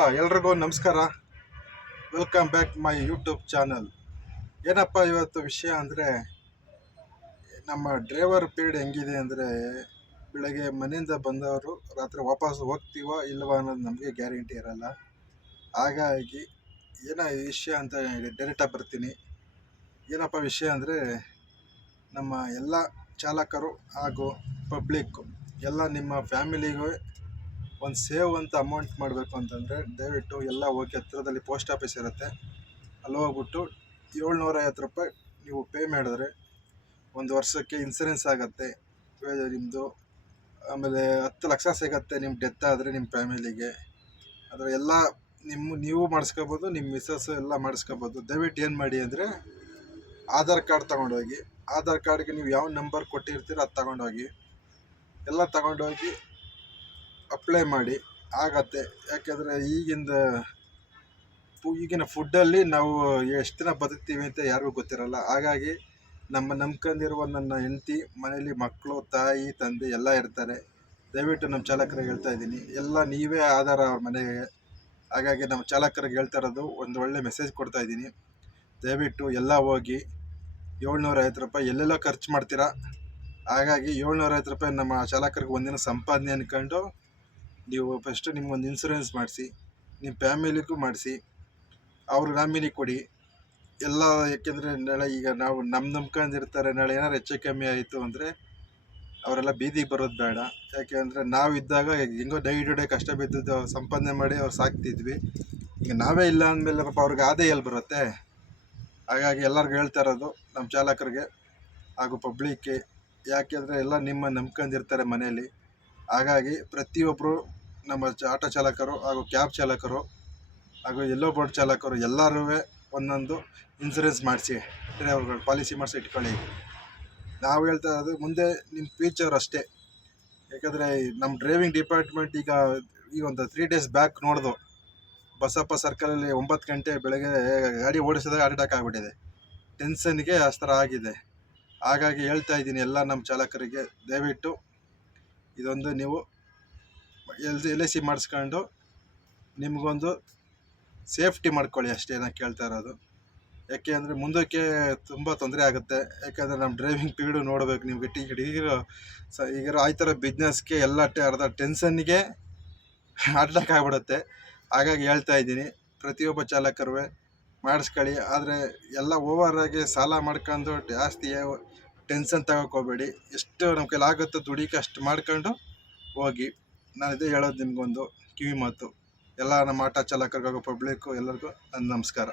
ಎಲ್ರಿಗೂ ನಮಸ್ಕಾರ. Welcome back my YouTube channel. ಏನಪ್ಪ ಇವತ್ತು ವಿಷಯ ಅಂದರೆ, ನಮ್ಮ ಡ್ರೈವರ್ ಪೀರಿಯಡ್ ಹೆಂಗಿದೆ ಅಂದರೆ, ಬೆಳಗ್ಗೆ ಮನೆಯಿಂದ ಬಂದವರು ರಾತ್ರಿ ವಾಪಸ್ ಹೋಗ್ತೀವೋ ಇಲ್ವೋ ಅನ್ನೋದು ನಮಗೆ ಗ್ಯಾರಂಟಿ ಇರಲ್ಲ. ಹಾಗಾಗಿ ಏನೋ ವಿಷಯ ಅಂತ ಡೈರೆಕ್ಟಾಗಿ ಬರ್ತೀನಿ. ಏನಪ್ಪ ವಿಷಯ ಅಂದರೆ, ನಮ್ಮ ಎಲ್ಲ ಚಾಲಕರು ಹಾಗೂ ಪಬ್ಲಿಕ್ಕು ಎಲ್ಲ ನಿಮ್ಮ ಫ್ಯಾಮಿಲಿಗೂ ಒಂದು ಸೇವ್ ಅಂತ ಅಮೌಂಟ್ ಮಾಡಬೇಕು ಅಂತಂದರೆ, ದಯವಿಟ್ಟು ಎಲ್ಲ ಹೋಗಿ ಹತ್ತಿರದಲ್ಲಿ ಪೋಸ್ಟ್ ಆಫೀಸ್ ಇರುತ್ತೆ, ಅಲ್ಲಿ ಹೋಗ್ಬಿಟ್ಟು 750 ರೂಪಾಯಿ ನೀವು ಪೇ ಮಾಡಿದ್ರೆ ಒಂದು ವರ್ಷಕ್ಕೆ ಇನ್ಸೂರೆನ್ಸ್ ಆಗುತ್ತೆ ನಿಮ್ಮದು. ಆಮೇಲೆ 10 ಲಕ್ಷ ಸಿಗುತ್ತೆ ನಿಮ್ಮ ಡೆತ್ ಆದರೆ ನಿಮ್ಮ ಫ್ಯಾಮಿಲಿಗೆ. ಅದರ ಎಲ್ಲ ನೀವು ಮಾಡಿಸ್ಕೋಬೋದು, ನಿಮ್ಮ ಮಿಸ್ಸಸ್ಸು ಎಲ್ಲ ಮಾಡಿಸ್ಕೋಬೋದು. ದಯವಿಟ್ಟು ಏನು ಮಾಡಿ ಅಂದರೆ, ಆಧಾರ್ ಕಾರ್ಡ್ ತೊಗೊಂಡೋಗಿ, ಆಧಾರ್ ಕಾರ್ಡ್ಗೆ ನೀವು ಯಾವ ನಂಬರ್ ಕೊಟ್ಟಿರ್ತೀರೋ ಅದು ತಗೊಂಡೋಗಿ, ಎಲ್ಲ ತಗೊಂಡೋಗಿ ಅಪ್ಲೈ ಮಾಡಿ ಆಗತ್ತೆ. ಯಾಕೆಂದರೆ ಈಗಿನ ಫುಡ್ಡಲ್ಲಿ ನಾವು ಎಷ್ಟು ದಿನ ಬದುಕ್ತೀವಿ ಅಂತ ಯಾರಿಗೂ ಗೊತ್ತಿರಲ್ಲ. ಹಾಗಾಗಿ ನಂಬ್ಕೊಂಡಿರುವ ನನ್ನ ಹೆಂಡತಿ, ಮನೇಲಿ ಮಕ್ಕಳು, ತಾಯಿ, ತಂದೆ ಎಲ್ಲ ಇರ್ತಾರೆ. ದಯವಿಟ್ಟು ನಮ್ಮ ಚಾಲಕರಿಗೆ ಹೇಳ್ತಾ ಇದ್ದೀನಿ, ಎಲ್ಲ ನೀವೇ ಆಧಾರ ಅವ್ರ ಮನೆಗೆ. ಹಾಗಾಗಿ ನಮ್ಮ ಚಾಲಕರಿಗೆ ಹೇಳ್ತಾ ಇರೋದು, ಒಂದು ಒಳ್ಳೆ ಮೆಸೇಜ್ ಕೊಡ್ತಾ ಇದ್ದೀನಿ. ದಯವಿಟ್ಟು ಎಲ್ಲ ಹೋಗಿ 750 ರೂಪಾಯಿ ಎಲ್ಲೆಲ್ಲೋ ಖರ್ಚು ಮಾಡ್ತೀರಾ. ಹಾಗಾಗಿ 750 ರೂಪಾಯಿ ನಮ್ಮ ಚಾಲಕರಿಗೆ ಒಂದಿನ ಸಂಪಾದನೆ ಅಂದ್ಕೊಂಡು ನೀವು ಫಸ್ಟು ನಿಮ್ಗೊಂದು ಇನ್ಸೂರೆನ್ಸ್ ಮಾಡಿಸಿ, ನಿಮ್ಮ ಫ್ಯಾಮಿಲಿಗೂ ಮಾಡಿಸಿ, ಅವ್ರ ನಾಮಿನಿ ಕೊಡಿ ಎಲ್ಲ. ಯಾಕೆಂದರೆ ನಾಳೆ ಈಗ ನಾವು ನಂಬ್ಕೊಂಡಿರ್ತಾರೆ, ನಾಳೆ ಏನಾರು ಹೆಚ್ಚು ಕಮ್ಮಿ ಆಯಿತು ಅಂದರೆ ಅವರೆಲ್ಲ ಬೀದಿಗೆ ಬರೋದು ಬೇಡ. ಯಾಕೆಂದರೆ ನಾವಿದ್ದಾಗ ಹೆಂಗೋ ಡೈ ಟು ಡೇ ಕಷ್ಟ ಬಿದ್ದು ಸಂಪಾದನೆ ಮಾಡಿ ಅವ್ರು ಸಾಕ್ತಿದ್ವಿ. ಈಗ ನಾವೇ ಇಲ್ಲ ಅಂದಮೇಲೆ ಪಾಪ ಅವ್ರಿಗೆ ಆದಾಯ ಎಲ್ಲಿ ಬರುತ್ತೆ. ಹಾಗಾಗಿ ಎಲ್ಲರಿಗೂ ಹೇಳ್ತಾ ಇರೋದು, ನಮ್ಮ ಚಾಲಕರಿಗೆ ಹಾಗೂ ಪಬ್ಲಿಕ್ಗೆ, ಯಾಕೆಂದರೆ ಎಲ್ಲ ನಿಮ್ಮ ನಂಬ್ಕೊಂಡಿರ್ತಾರೆ ಮನೆಯಲ್ಲಿ. ಹಾಗಾಗಿ ಪ್ರತಿಯೊಬ್ಬರು ನಮ್ಮ ಆಟೋ ಚಾಲಕರು ಹಾಗೂ ಕ್ಯಾಬ್ ಚಾಲಕರು ಹಾಗೂ ಎಲ್ಲೋ ಬೋಟ್ ಚಾಲಕರು ಎಲ್ಲರೂ ಒಂದೊಂದು ಇನ್ಸೂರೆನ್ಸ್ ಮಾಡಿಸಿ, ಡ್ರೈವರ್ಗಳು ಪಾಲಿಸಿ ಮಾಡಿಸಿ ಇಟ್ಕೊಳ್ಳಿ. ನಾವು ಹೇಳ್ತಾ ಇರೋದು, ಮುಂದೆ ನಿಮ್ಮ ಫ್ಯೂಚರ್ ಅಷ್ಟೇ. ಯಾಕಂದರೆ ನಮ್ಮ ಡ್ರೈವಿಂಗ್ ಡಿಪಾರ್ಟ್ಮೆಂಟ್ ಈಗ ಒಂದು 3 ಡೇಸ್ ಬ್ಯಾಕ್ ನೋಡ್ದು, ಬಸಪ್ಪ ಸರ್ಕಲಲ್ಲಿ 9 ಗಂಟೆ ಬೆಳಗ್ಗೆ ಗಾಡಿ ಓಡಿಸಿದಾಗ ಹಾರ್ಟ್ ಅಟ್ಯಾಕ್ ಆಗಿಬಿಟ್ಟಿದೆ. ಟೆನ್ಷನ್ಗೆ ಆ ಥರ ಆಗಿದೆ. ಹಾಗಾಗಿ ಹೇಳ್ತಾ ಇದ್ದೀನಿ ಎಲ್ಲ ನಮ್ಮ ಚಾಲಕರಿಗೆ, ದಯವಿಟ್ಟು ಇದೊಂದು ನೀವು LIC ಮಾಡಿಸ್ಕೊಂಡು ನಿಮಗೊಂದು ಸೇಫ್ಟಿ ಮಾಡ್ಕೊಳ್ಳಿ ಅಷ್ಟೇ ನಾನು ಕೇಳ್ತಾ ಇರೋದು. ಯಾಕೆ ಅಂದರೆ ಮುಂದಕ್ಕೆ ತುಂಬ ತೊಂದರೆ ಆಗುತ್ತೆ. ಯಾಕೆಂದರೆ ನಮ್ಮ ಡ್ರೈವಿಂಗ್ ಪೀರಿಯಡು ನೋಡಬೇಕು ನಿಮಗೆ. ಈಗಿರೋ ಆಯ್ತಿರೋ ಬಿಸ್ನೆಸ್ಗೆ ಎಲ್ಲ ಅರ್ಧ ಟೆನ್ಷನ್ಗೆ ಹಾರ್ಟ್ ಅಟ್ಯಾಕ್ ಆಗಿಬಿಡುತ್ತೆ. ಹಾಗಾಗಿ ಹೇಳ್ತಾ ಇದ್ದೀನಿ, ಪ್ರತಿಯೊಬ್ಬ ಚಾಲಕರು ಮಾಡಿಸ್ಕೊಳ್ಳಿ. ಆದರೆ ಎಲ್ಲ ಓವರಾಗಿ ಸಾಲ ಮಾಡ್ಕೊಂಡು ಜಾಸ್ತಿ ಟೆನ್ಷನ್ ತಗೋಕೋಬೇಡಿ. ಎಷ್ಟು ನಮ್ಮ ಕೈಲಾಗುತ್ತೋ ದುಡಿಕೆ ಅಷ್ಟು ಮಾಡ್ಕೊಂಡು ಹೋಗಿ. ನಾನು ಇದೇ ಹೇಳೋದು ನಿಮಗೊಂದು ಕಿವಿ ಮಾತು. ಎಲ್ಲ ನಮ್ಮ ಆಟೋ ಚಾಲಕರಿಗೂ ಪಬ್ಲಿಕ್ಕು ಎಲ್ಲರಿಗೂ ನನ್ನ ನಮಸ್ಕಾರ.